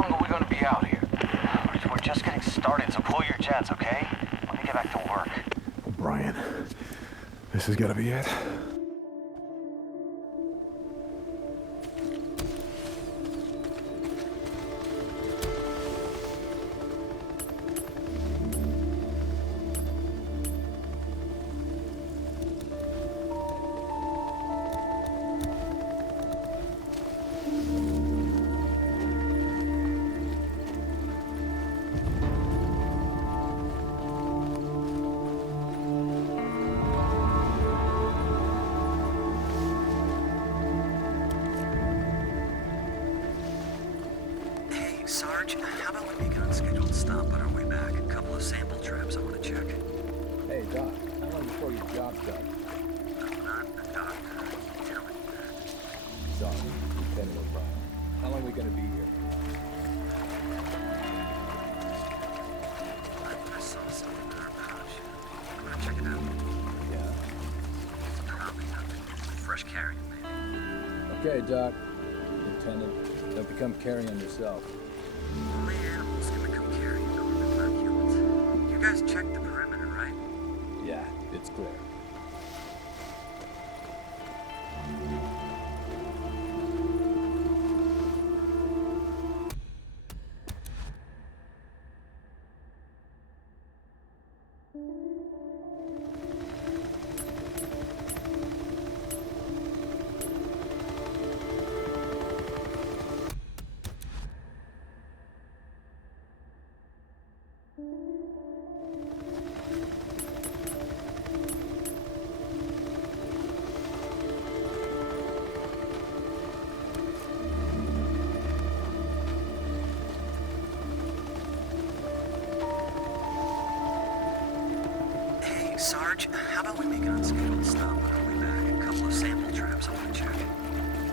long are we gonna be out here? We're just getting started, so pull your jets, okay? Let me get back to work. Brian, this has got to be it. Sarge, how about we make an unscheduled stop on our way back? A couple of sample traps I want to check. Hey, Doc, how long before your job's done? I'm not a doctor. I'm telling you that. Sorry, Lieutenant O'Brien. How long are we going to be here? I saw something in our pouch. You want to check it out? Yeah. It's probably nothing. Fresh carrion, maybe. Okay, Doc. Lieutenant, don't become carrion yourself. Only animals can become carrion, Corbin, not humans. You guys checked the perimeter, right? Yeah, it's clear. Sarge, how about we make an unscheduled stop on our way back? A couple of sample traps I want to check.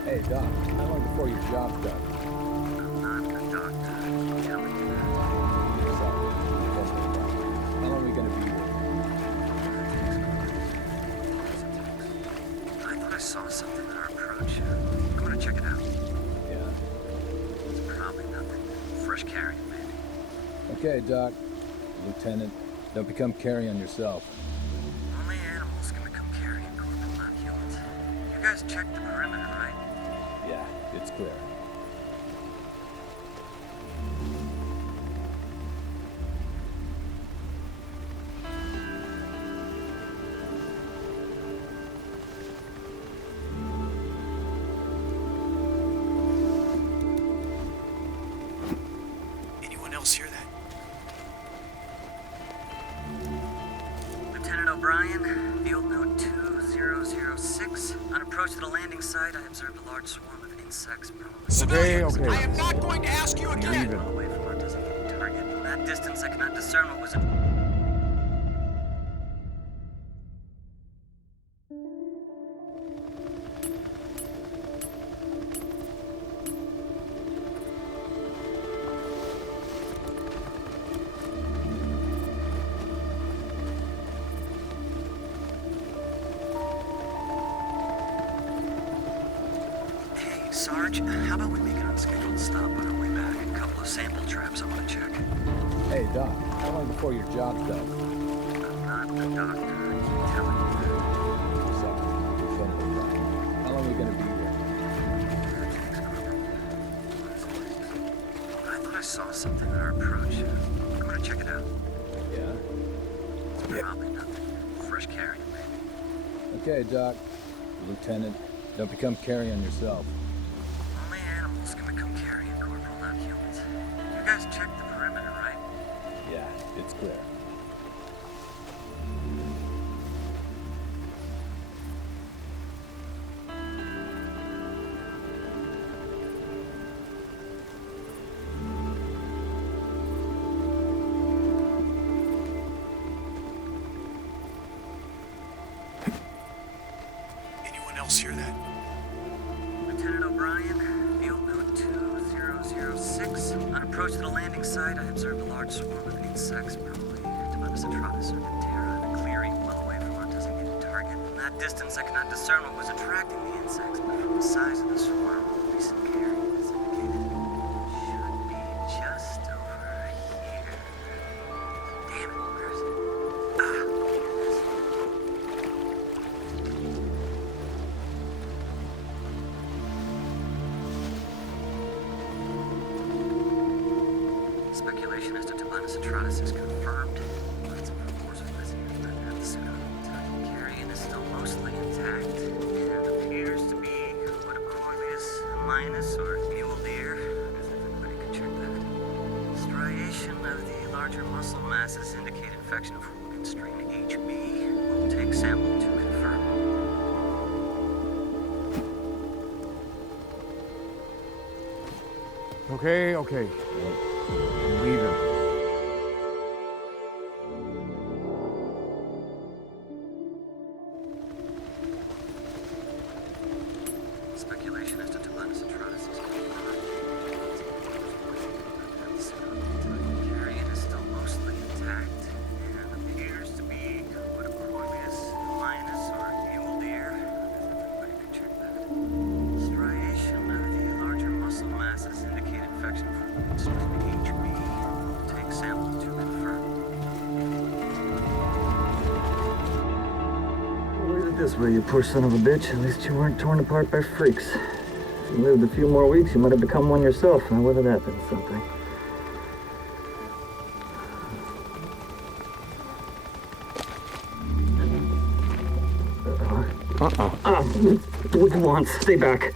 Hey, Doc, how long before your job's done? I'm not a doctor. I'm telling you that. Sorry, Lieutenant O'Brien. How long are we going to be here? I thought I saw something in our approach. You want to check it out? Yeah. It's probably nothing. Fresh carrion, maybe. Okay, Doc. Lieutenant, don't become carrion yourself. Only animals can become carrion, Corbin, not humans. You guys checked the perimeter, right? Yeah, it's clear. Anyone else hear that? Lieutenant O'Brien, field note 2006. On approach to the landing site, I observed a large swarm of insects, probably Civilians, okay. I am not going to ask you again. Leave it. away from our designated target. From that distance, I cannot discern what was in. Hey, Sarge, how about we make an unscheduled stop on our way back? A couple of sample traps I want to check. Hey, Doc, how long before your job's done? I'm not a doctor. I keep telling you that. Sorry, Lieutenant O'Brien. How long are we going to be here? I thought I saw something in our approach. You want to check it out? Yeah. It's probably nothing. Fresh carrion, maybe. Okay, Doc. Lieutenant, don't become carrion yourself. Only animals can become carrion, Corporal, not humans. You guys checked the perimeter, right? Yeah, it's clear. Anyone else hear that? Lieutenant O'Brien, field note 2006. On approach to the landing site, I observed a large swarm of insects, probably Demonis atratus or Pantera, in a clearing well away from our designated target. From that distance, I cannot discern what was attracting the insects, but from the size of the swarm, recent care has indicated it should be Demonus Atratus is confirmed. Lots of reports of listeners that have the suit on. Carrion is still mostly intact and appears to be what a Corvius minus or mule deer. If everybody could check that. Striation of the larger muscle masses indicate infection of Hooligan strain HB. We'll take sample to confirm. Okay. I'm leaving. Speculation as to Deacon Atratus. Carrion is still mostly intact and appears to be what a Corvius minus or mule deer. Everybody could check that. Striation of the larger muscle masses indicate infection from strain HB. We'll take sample to confirm. Look at it this way, you poor son of a bitch. At least you weren't torn apart by freaks. If you lived a few more weeks, you might have become one yourself. Now, whether that been something. What do you want? Stay back.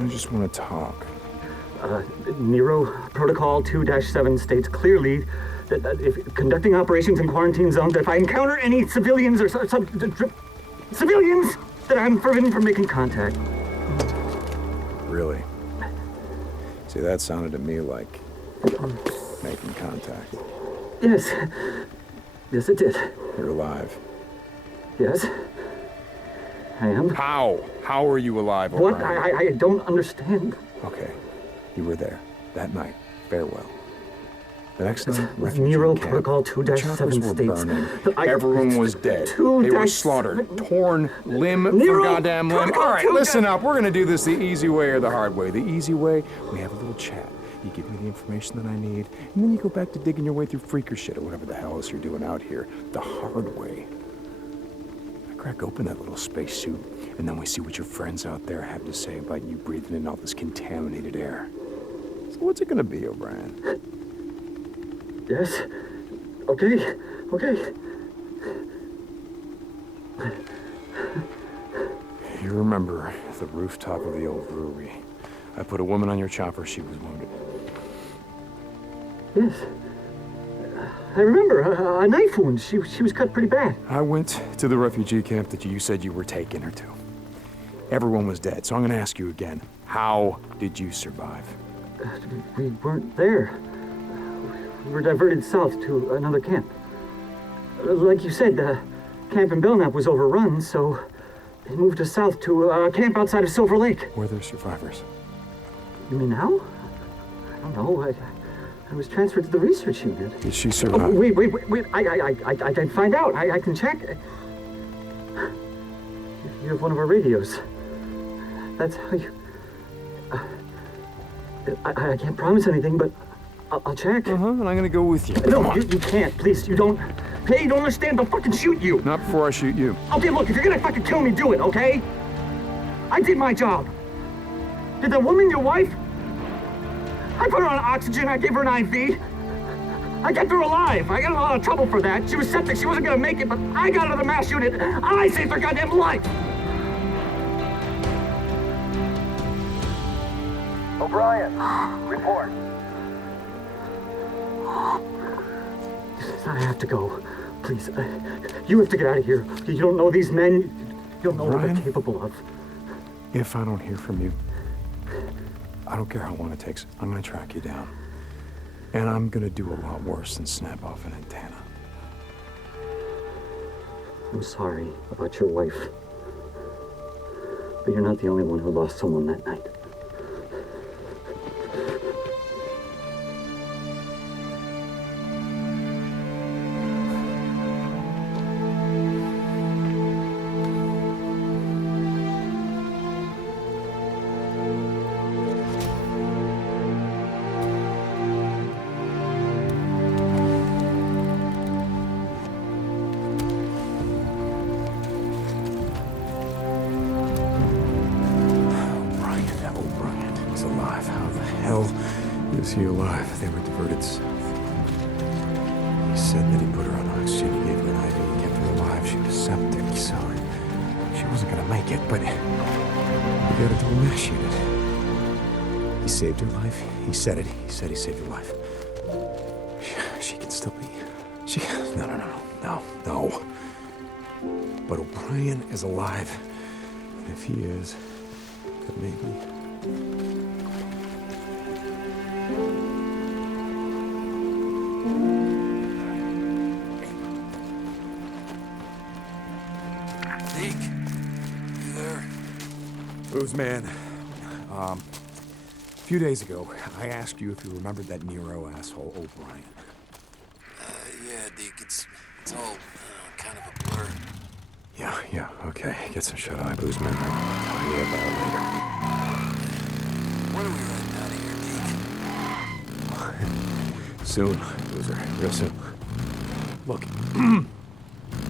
I just want to talk. Nero Protocol 2-7 states clearly that if conducting operations in quarantine zones, that if I encounter any civilians or civilians, that I'm forbidden from making contact. Really? See, that sounded to me like making contact. Yes. Yes, it did. You're alive. Yes. I am. How? How are you alive, What? O'Brien? I don't understand. Okay. You were there. That night. Farewell. The next night, Nero refugee camp. Protocol The choppers 2-7 were states. burning. that Everyone was dead. They were slaughtered. Torn limb for Nero goddamn limb. Protocol All right, 2-7. listen up. We're gonna do this the easy way or the hard way. The easy way, we have a little chat. You give me the information that I need, and then you go back to digging your way through freaker shit or whatever the hell else you're doing out here. The hard way. I crack open that little spacesuit, and then we see what your friends out there have to say about you breathing in all this contaminated air. So what's it gonna be, O'Brien? Yes. Okay. You remember the rooftop of the old brewery. I put a woman on your chopper, she was wounded. Yes. I remember a knife wound. She was cut pretty bad. I went to the refugee camp that you said you were taking her to. Everyone was dead, so I'm gonna ask you again. How did you survive? We weren't there. We were diverted south to another camp. Like you said, the camp in Belknap was overrun, so they moved us south to a camp outside of Silver Lake. Were there survivors? You mean now? I don't know. I was transferred to the research unit. Did she Oh, survive? wait. I can find out. I can check. You have one of our radios. That's how you... I can't promise anything, but I'll check. And I'm gonna go with you. No, Come on. you can't. Please, you don't... Hey, you don't understand. They'll fucking shoot you. Not before I shoot you. Okay, look, if you're gonna fucking kill me, do it, okay? I did my job. Did the woman your wife? I put her on oxygen. I gave her an IV. I kept her alive. I got in a lot of trouble for that. She was septic. She wasn't gonna make it, but I got her to the mass unit. I saved her goddamn life. O'Brien, report. I have to go. Please, you have to get out of here. You don't know these men. You don't know what Ryan? they're capable of. If I don't hear from you, I don't care how long it takes. I'm gonna track you down. And I'm gonna do a lot worse than snap off an antenna. I'm sorry about your wife. But you're not the only one who lost someone that night. O'Brien is alive. How the hell is he alive? They were diverted south. said that he put her on oxygen, he gave her an IV, he kept her alive. She was septic, so she wasn't gonna make it, but he got her to a mash unit. He saved her life. He said it. He said he saved her life. She can still be... No. But O'Brien is alive. And if he is, then maybe... Deke, you there? Booze man. A few days ago, I asked you if you remembered that Nero asshole, O'Brien. Yeah, Deke, it's all kind of a blur. Yeah, okay. Get some shut-eye, booze man. I'll tell you about it later. When are we riding out of here, Deke? Soon, loser. Real soon. Look,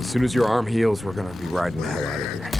as soon as your arm heals, we're gonna be riding the hell out of here.